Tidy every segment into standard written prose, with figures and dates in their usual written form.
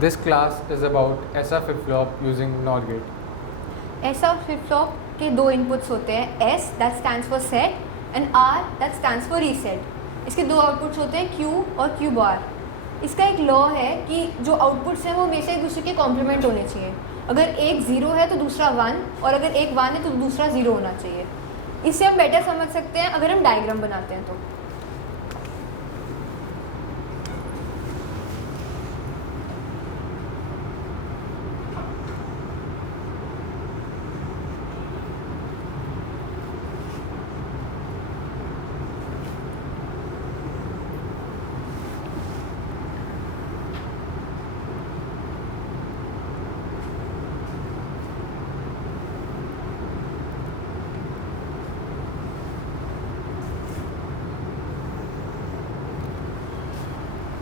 This class is about SR flip-flop using NOR gate. SR flip-flop के दो inputs होते हैं, S that stands for set and R that stands for reset. इसके दो outputs होते हैं Q और Q बार. इसका एक लॉ है कि जो आउटपुट्स हैं वो हमेशा एक दूसरे के कॉम्प्लीमेंट होने चाहिए. अगर एक 0 है तो दूसरा 1 और अगर एक 1 है तो दूसरा 0 होना चाहिए. इससे हम बेटर समझ सकते हैं अगर हम डायग्राम बनाते हैं तो.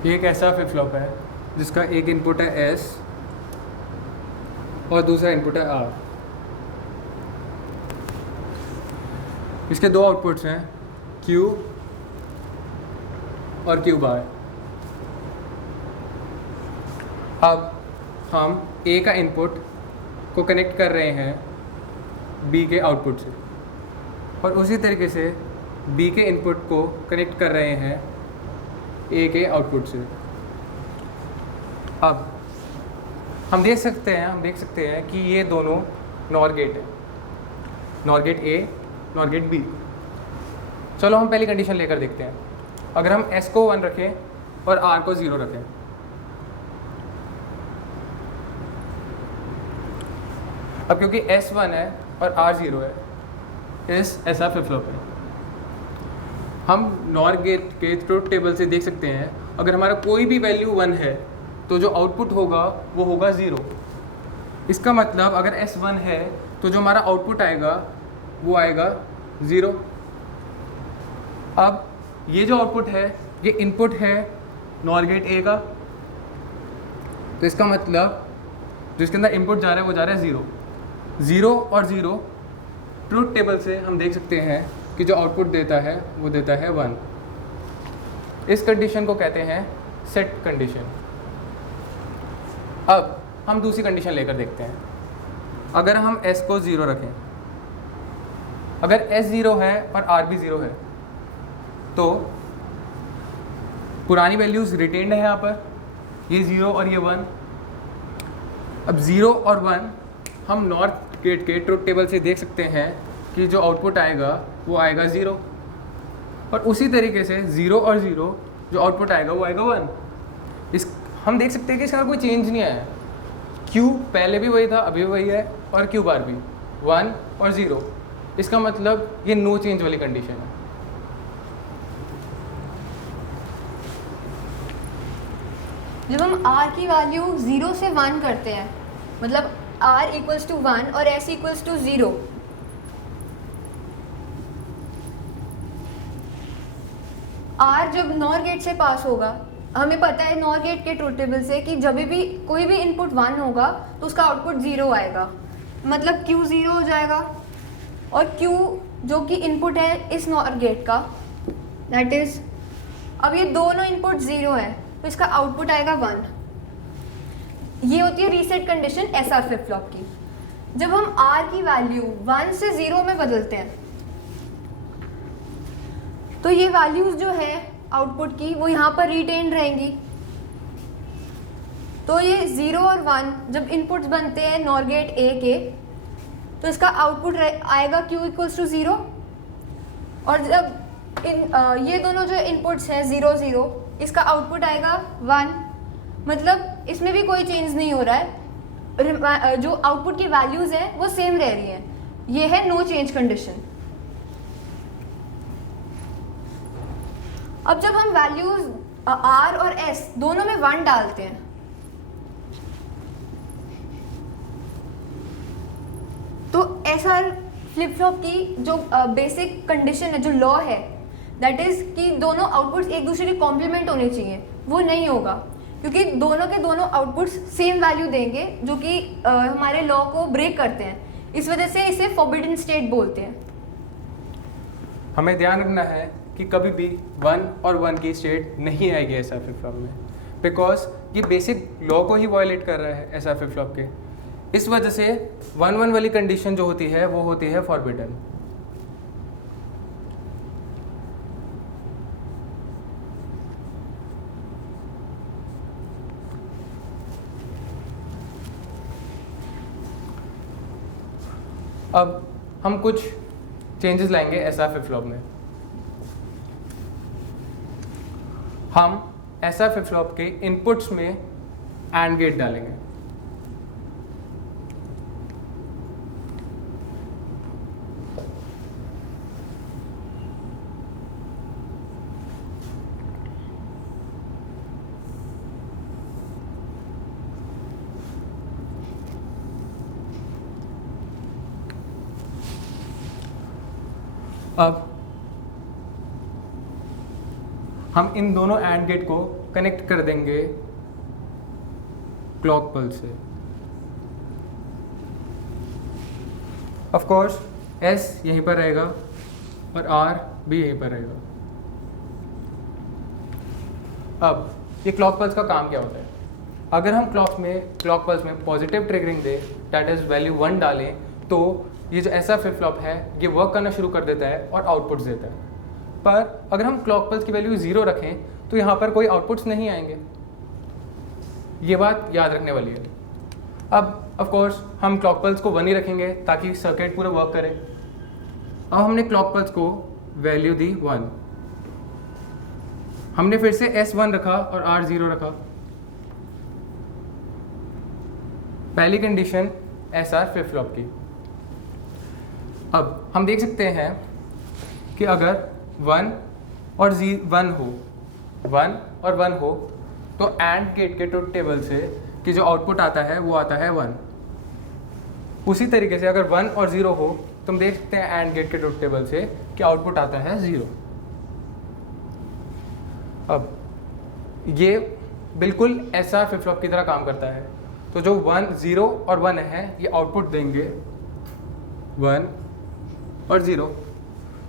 ये एक ऐसा फ्लिप फ्लॉप है जिसका एक इनपुट है S और दूसरा इनपुट है R. इसके दो आउटपुट्स हैं Q और Q बार. अब हम A का इनपुट को कनेक्ट कर रहे हैं B के आउटपुट से और उसी तरीके से B के इनपुट को कनेक्ट कर रहे हैं A के आउटपुट से. अब हम देख सकते हैं कि ये दोनों नॉर गेट है, NOR gate A, NOR gate B. चलो हम पहली कंडीशन लेकर देखते हैं. अगर हम S को 1 रखें और R को 0 रखें, अब क्योंकि S 1 है और R 0 है, इस ऐसा फ्लिप फ्लॉप है. हम नॉर गेट के ट्रुथ टेबल से देख सकते हैं अगर हमारा कोई भी वैल्यू 1 है तो जो आउटपुट होगा वो होगा 0. इसका मतलब अगर S 1 है तो जो हमारा आउटपुट आएगा वो आएगा 0. अब ये जो आउटपुट है ये इनपुट है नॉर गेट A का, तो इसका मतलब जो इसके अंदर इनपुट जा रहा है वो जा रहा है 0. 0 और 0 ट्रुथ टेबल से हम देख सकते हैं कि जो आउटपुट देता है वो देता है 1. इस कंडीशन को कहते हैं सेट कंडीशन. अब हम दूसरी कंडीशन लेकर देखते हैं. अगर हम S को 0 रखें, अगर S 0 है और R भी 0 है तो पुरानी वैल्यूज़ रिटेन्ड है यहाँ पर, ये 0 और ये 1. अब 0 और 1 हम नॉर गेट के ट्रुथ टेबल से देख सकते हैं कि जो आउटपुट आएगा वो आएगा 0 और उसी तरीके से 0 और 0 जो आउटपुट आएगा वो आएगा 1. इस हम देख सकते हैं कि इसका कोई चेंज नहीं आया. Q पहले भी वही था, अभी भी वही है, और Q बार भी 1 और 0. इसका मतलब ये नो चेंज वाली कंडीशन है. जब हम R की वैल्यू 0 से 1 करते हैं, मतलब R इक्वल्स टू 1 और S इक्वल्स टू 0, R जब नॉर गेट से पास होगा, हमें पता है नॉर गेट के ट्रुथ टेबल से कि जब भी कोई भी इनपुट 1 होगा तो उसका आउटपुट 0 आएगा. मतलब Q 0 हो जाएगा और Q जो कि इनपुट है इस नॉर गेट का, दैट इज, अब ये दोनों इनपुट 0 है तो इसका आउटपुट आएगा 1. ये होती है reset condition SR flip flop की. जब हम R की वैल्यू 1 से 0 में बदलते हैं तो ये वैल्यूज़ जो है आउटपुट की वो यहाँ पर रिटेन रहेंगी. तो ये 0 और 1 जब इनपुट्स बनते हैं नॉर गेट A के तो इसका आउटपुट आएगा Q इक्वल्स टू 0. और जब ये दोनों जो इनपुट्स हैं 0 0, इसका आउटपुट आएगा 1. मतलब इसमें भी कोई चेंज नहीं हो रहा है, जो आउटपुट की वैल्यूज़ हैं वो सेम रह रही हैं. ये है नो चेंज कंडीशन. अब जब हम वैल्यूज R और S दोनों में 1 डालते हैं तो SR फ्लिप फ्लॉप की जो बेसिक कंडीशन है, जो लॉ है, दैट इज कि दोनों आउटपुट्स एक दूसरे के कॉम्प्लीमेंट होने चाहिए, वो नहीं होगा क्योंकि दोनों के दोनों आउटपुट्स सेम वैल्यू देंगे जो कि हमारे लॉ को ब्रेक करते हैं. इस वजह से इसे फॉरबिडन स्टेट बोलते हैं. हमें ध्यान रखना है कि कभी भी 1 और 1 की स्टेट नहीं आएगी ऐसा फ्लिप फ्लॉप में. बिकॉज ये बेसिक लॉ को ही वायलेट कर रहा है एसआर फ्लिप फ्लॉप के। इस वजह से 1-1 वाली कंडीशन जो होती है वो होती है फॉरबिडन। अब हम कुछ चेंजेस लाएंगे एसआर फ्लिप फ्लॉप में। हम एसआर फ्लिप फ्लॉप के इनपुट्स में एंड गेट डालेंगे। अब हम इन दोनों एंड गेट को कनेक्ट कर देंगे क्लॉक पल्स से। ऑफ कोर्स एस यहीं पर रहेगा और आर भी यहीं पर रहेगा। अब ये क्लॉक पल्स का काम क्या होता है? अगर हम क्लॉक पल्स में positive triggering they, that is value 1 डालें, तो ये जो ऐसा फ्लिप फ्लॉप है ये वर्क करना शुरू कर देता है और आउटपुट्स देता है। पर अगर हम क्लॉक पल्स की वैल्यू 0 रखें तो यहाँ पर कोई आउटपुट्स नहीं आएंगे। ये बात याद रखने वाली है। अब ऑफ कोर्स हम क्लॉक पल्स को 1 ही रखेंगे ताकि सर्किट पूरा वर्क करे। अब हमने क्लॉक पल्स को वैल्यू दी 1, हमने फिर से S1 रखा और R0 रखा। पहली कंडीशन एसआर फ्लिप फ्लॉप की। अब हम देख सकते हैं कि अगर 1 और 1 हो तो एंड गेट के ट्रुथ टेबल से कि जो आउटपुट आता है वो आता है 1। उसी तरीके से अगर 1 और 0 हो तो हम देख सकते हैं एंड गेट के ट्रुथ टेबल से कि आउटपुट आता है 0। अब ये बिल्कुल एसआर फ्लिप फ्लॉप की तरह काम करता है। तो जो 0 और 1 है ये आउटपुट देंगे 1 और 0।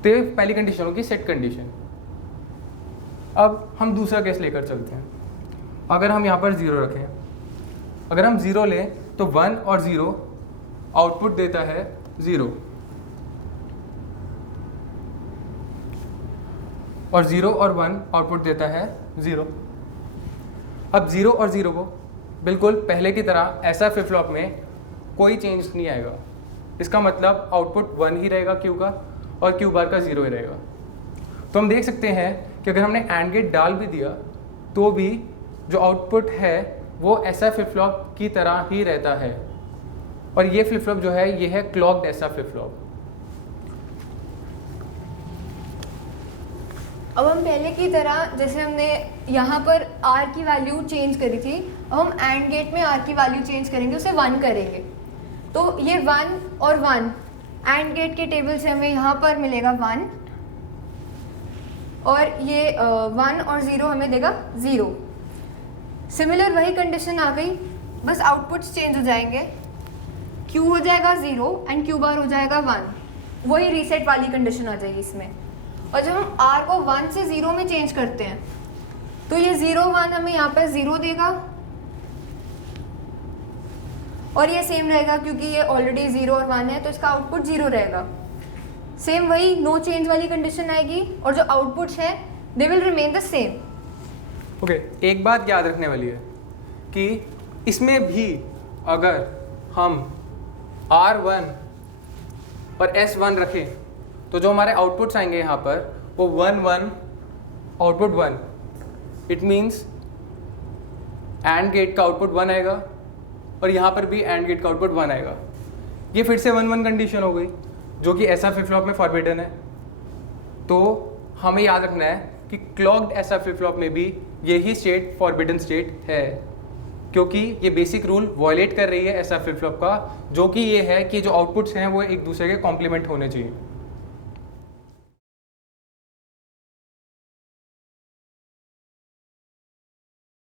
तो ये पहली कंडीशन होगी सेट कंडीशन। अब हम दूसरा केस लेकर चलते हैं। अगर हम यहाँ पर 0 रखें, अगर हम 0 लें तो 1 और 0 आउटपुट देता है 0 और 0 और 1 आउटपुट देता है 0। अब 0 और 0 को बिल्कुल पहले की तरह ऐसा फ्लिप फ्लॉप में कोई चेंज नहीं आएगा। इसका मतलब आउटपुट 1 ही रहेगा क्यू का और क्यू बार का 0 ही रहेगा। तो हम देख सकते हैं कि अगर हमने एंड गेट डाल भी दिया तो भी जो आउटपुट है वो ऐसा फ्लिप फ्लॉप की तरह ही रहता है। और ये फ्लिप फ्लॉप जो है ये है क्लॉक्ड ऐसा फ्लिप फ्लॉप। अब हम पहले की तरह जैसे हमने यहाँ पर R की वैल्यू चेंज करी थी, अब हम एंड गेट में R की वैल्यू चेंज करेंगे, उसे 1 करेंगे। तो ये 1 और 1 एंड गेट के टेबल से हमें यहाँ पर मिलेगा 1 और ये 1 और 0 हमें देगा 0। सिमिलर वही कंडीशन आ गई, बस आउटपुट्स चेंज हो जाएंगे। Q हो जाएगा 0 एंड Q बार हो जाएगा 1। वही रीसेट वाली कंडीशन आ जाएगी इसमें। और जब हम R को 1 से 0 में चेंज करते हैं तो ये 0 1 हमें यहाँ पर 0 देगा और ये सेम रहेगा क्योंकि ये ऑलरेडी 0 और 1 है तो इसका आउटपुट 0 रहेगा। सेम वही नो चेंज वाली कंडीशन आएगी और जो आउटपुट्स है they will remain the same. Okay, एक बात याद रखने वाली है कि इसमें भी अगर हम R1 और S1 रखें तो जो हमारे आउटपुट्स आएंगे यहाँ पर वो 1 1 output 1। It means AND gate का आउटपुट 1 आएगा और यहाँ पर भी एंड गेट का आउटपुट 1 आएगा। ये फिर से 1 1 कंडीशन हो गई जो कि ऐसा फ्लिप फ्लॉप में फॉरबिडन है। तो हमें याद रखना है कि क्लॉक्ड ऐसा फ्लिप फ्लॉप में भी यही स्टेट फॉरबिडन स्टेट है, क्योंकि ये बेसिक रूल वायलेट कर रही है ऐसा फ्लिप फ्लॉप का, जो कि ये है कि जो आउटपुट्स हैं वो एक दूसरे के कॉम्प्लीमेंट होने चाहिए।